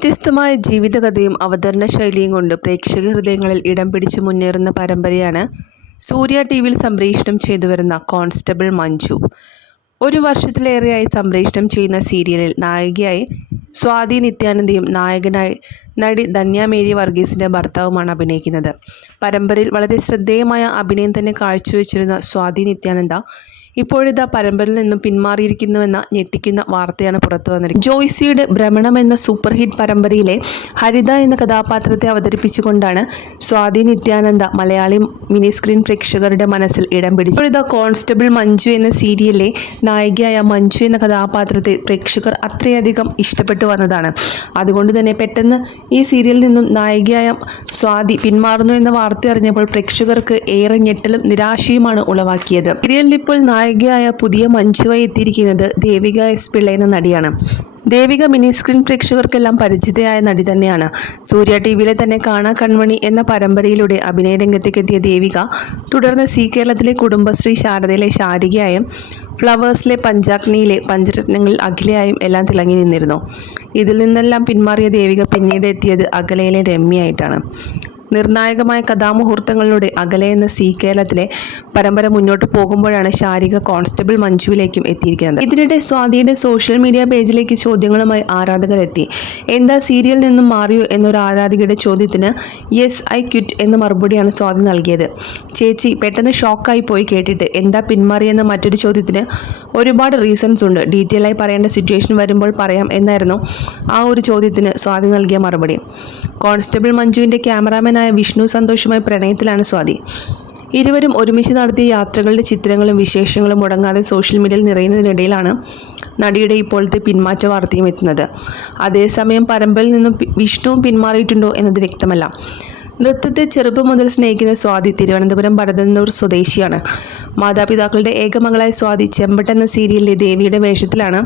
വ്യത്യസ്തമായ ജീവിതകഥയും അവതരണ ശൈലിയും കൊണ്ട് പ്രേക്ഷക ഹൃദയങ്ങളിൽ ഇടം പിടിച്ച് മുന്നേറുന്ന പരമ്പരയാണ് സൂര്യ ടി വിയിൽ സംപ്രേഷണം ചെയ്തു വരുന്ന കോൺസ്റ്റബിൾ മഞ്ജു. ഒരു വർഷത്തിലേറെയായി സംപ്രേഷണം ചെയ്യുന്ന സീരിയലിൽ നായികയായി സ്വാതി നിത്യാനന്ദയും നായകനായി നടി ധന്യ മേരി വർഗീസിന്റെ ഭർത്താവുമാണ് അഭിനയിക്കുന്നത്. പരമ്പരയിൽ വളരെ ശ്രദ്ധേയമായ അഭിനയം തന്നെ കാഴ്ചവെച്ചിരുന്ന സ്വാതി നിത്യാനന്ദ ഇപ്പോഴിതാ പരമ്പരയിൽ നിന്നും പിന്മാറിയിരിക്കുന്നുവെന്ന ഞെട്ടിക്കുന്ന വാർത്തയാണ് പുറത്തു വന്നിരിക്കുന്നത്. ജോയ്സിയുടെ ഭ്രമണം എന്ന സൂപ്പർ ഹിറ്റ് പരമ്പരയിലെ ഹരിത എന്ന കഥാപാത്രത്തെ അവതരിപ്പിച്ചുകൊണ്ടാണ് സ്വാതി നിത്യാനന്ദ മലയാളി മിനി സ്ക്രീൻ പ്രേക്ഷകരുടെ മനസ്സിൽ ഇടം പിടിച്ചു ഇപ്പോഴിതാ കോൺസ്റ്റബിൾ മഞ്ജു എന്ന സീരിയലിലെ നായികയായ മഞ്ജു എന്ന കഥാപാത്രത്തെ പ്രേക്ഷകർ അത്രയധികം ഇഷ്ടപ്പെട്ടു വന്നതാണ്. അതുകൊണ്ട് തന്നെ പെട്ടെന്ന് ഈ സീരിയലിൽ നിന്നും നായികയായ സ്വാതി പിന്മാറുന്നു എന്ന വാർത്ത അറിഞ്ഞപ്പോൾ പ്രേക്ഷകർക്ക് ഏറെ ഞെട്ടലും നിരാശയുമാണ് ഉളവാക്കിയത്. സീരിയലിൽ ഇപ്പോൾ നായികയായ പുതിയ മഞ്ജുവായി എത്തിയിരിക്കുന്നത് ദേവിക എസ് പിള്ള എന്ന നടിയാണ്. ദേവിക മിനി സ്ക്രീൻ പ്രേക്ഷകർക്കെല്ലാം പരിചിതയായ നടി തന്നെയാണ്. സൂര്യ ടി വിയിലെ തന്നെ കാണാ കൺമണി എന്ന പരമ്പരയിലൂടെ അഭിനയ രംഗത്തേക്ക് എത്തിയ ദേവിക തുടർന്ന് സി കേരളത്തിലെ കുടുംബശ്രീ ശാരദയിലെ ശാരികയായും ഫ്ലവേഴ്സിലെ പഞ്ചാഗ്നിയിലെ പഞ്ചരത്നങ്ങളിൽ അഖിലയായും എല്ലാം തിളങ്ങി നിന്നിരുന്നു. ഇതിൽ നിന്നെല്ലാം പിന്മാറിയ ദേവിക പിന്നീട് എത്തിയത് അഖിലയിലെ രമ്യയായിട്ടാണ്. നിർണായകമായ കഥാമുഹൂർത്തങ്ങളിലൂടെ അകലെ എന്ന സി കേരളത്തിലെ പരമ്പര മുന്നോട്ട് പോകുമ്പോഴാണ് ശാരിക കോൺസ്റ്റബിൾ മഞ്ജുവിലേക്കും എത്തിയിരിക്കുന്നത്. ഇതിനിടെ സ്വാതിയുടെ സോഷ്യൽ മീഡിയ പേജിലേക്ക് ചോദ്യങ്ങളുമായി ആരാധകർ എത്തി എന്താ സീരിയലിൽ നിന്നും മാറിയോ എന്നൊരു ആരാധികയുടെ ചോദ്യത്തിന് യെസ് ഐ ക്വിറ്റ് എന്ന മറുപടിയാണ് സ്വാതി നൽകിയത്. ചേച്ചി പെട്ടെന്ന് ഷോക്കായി പോയി കേട്ടിട്ട് എന്താ പിന്മാറിയെന്ന മറ്റൊരു ചോദ്യത്തിന് ഒരുപാട് റീസൺസ് ഉണ്ട്. ഡീറ്റെയിൽ ആയി പറയേണ്ട സിറ്റുവേഷൻ വരുമ്പോൾ പറയാം എന്നായിരുന്നു ആ ഒരു ചോദ്യത്തിന് സ്വാതി നൽകിയ മറുപടി. കോൺസ്റ്റബിൾ മഞ്ജുവിന്റെ ക്യാമറാമാനായ വിഷ്ണു സന്തോഷമായ പ്രണയത്തിലാണ് സ്വാതി. ഇരുവരും ഒരുമിച്ച് നടത്തിയ യാത്രകളുടെ ചിത്രങ്ങളും വിശേഷങ്ങളും മുടങ്ങാതെ സോഷ്യൽ മീഡിയയിൽ നിറയുന്നതിനിടയിലാണ് നടിയുടെ ഇപ്പോഴത്തെ പിന്മാറ്റ വാർത്തയും എത്തുന്നത്. അതേസമയം പരമ്പരയിൽ നിന്നും വിഷ്ണുവും പിന്മാറിയിട്ടുണ്ടോ എന്നത് വ്യക്തമല്ല. നൃത്തത്തെ ചെറുപ്പം മുതൽ സ്നേഹിക്കുന്ന സ്വാതി തിരുവനന്തപുരം ഭരതന്നൂർ സ്വദേശിയാണ്. മാതാപിതാക്കളുടെ ഏകമകളായ സ്വാതി ചെമ്പട്ട് എന്ന സീരിയലിലെ ദേവിയുടെ വേഷത്തിലാണ്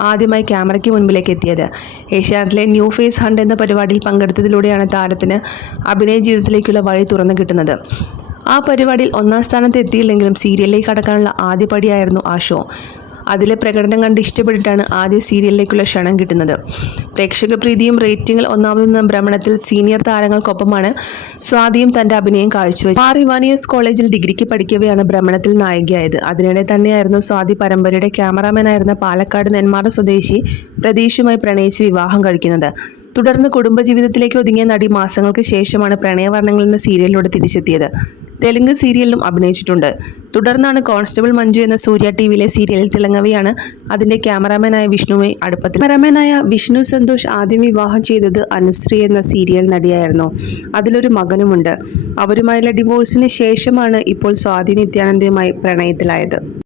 ആദ്യമായി ക്യാമറയ്ക്ക് മുൻപിലേക്ക് എത്തിയത്. ഏഷ്യാനെറ്റിലെ ന്യൂ ഫേസ് ഹണ്ട് എന്ന പരിപാടിയിൽ പങ്കെടുത്തതിലൂടെയാണ് താരത്തിന് അഭിനയ ജീവിതത്തിലേക്കുള്ള വഴി തുറന്നു കിട്ടുന്നത്. ആ പരിപാടിയിൽ ഒന്നാം സ്ഥാനത്ത് എത്തിയില്ലെങ്കിലും സീരിയലിലേക്ക് കടക്കാനുള്ള ആദ്യപടിയായിരുന്നു ആ ഷോ. അതിലെ പ്രകടനം കണ്ട് ഇഷ്ടപ്പെട്ടിട്ടാണ് ആദ്യ സീരിയലിലേക്കുള്ള ക്ഷണം കിട്ടുന്നത്. പ്രേക്ഷക പ്രീതിയും റേറ്റിംഗിൽ ഒന്നാമതെന്ന ഭ്രമണത്തിൽ സീനിയർ താരങ്ങൾക്കൊപ്പമാണ് സ്വാതിയും തന്റെ അഭിനയം കാഴ്ചവെച്ചത്. ആർ ഇവാനിയസ് കോളേജിൽ ഡിഗ്രിക്ക് പഠിക്കവെയാണ് ഭ്രമണത്തിൽ നായികയായത്. അതിനിടെ തന്നെയായിരുന്നു സ്വാതി പരമ്പരയുടെ ക്യാമറാമാനായിരുന്ന പാലക്കാട് നെന്മാറ സ്വദേശി പ്രതീഷുമായി പ്രണയിച്ച് വിവാഹം കഴിക്കുന്നത്. തുടർന്ന് കുടുംബജീവിതത്തിലേക്ക് ഒതുങ്ങിയ നടി മാസങ്ങൾക്ക് ശേഷമാണ് പ്രണയവർണങ്ങൾ എന്ന സീരിയലിലൂടെ തിരിച്ചെത്തിയത്. തെലുങ്ക് സീരിയലിലും അഭിനയിച്ചിട്ടുണ്ട്. തുടർന്നാണ് കോൺസ്റ്റബിൾ മഞ്ജു എന്ന സൂര്യ ടി വിയിലെ സീരിയലിൽ തിളങ്ങവെയാണ് അതിന്റെ ക്യാമറാമാനായ വിഷ്ണുവെ അടുപ്പത്തിൽ. ക്യാമറാമാനായ വിഷ്ണു സന്തോഷ് ആദ്യം വിവാഹം ചെയ്തത് അനുശ്രീ എന്ന സീരിയൽ നടിയായിരുന്നു. അതിലൊരു മകനുമുണ്ട്. അവരുമായുള്ള ഡിവോഴ്സിന് ശേഷമാണ് ഇപ്പോൾ സ്വാതി നിത്യാനന്ദയുമായി പ്രണയത്തിലായത്.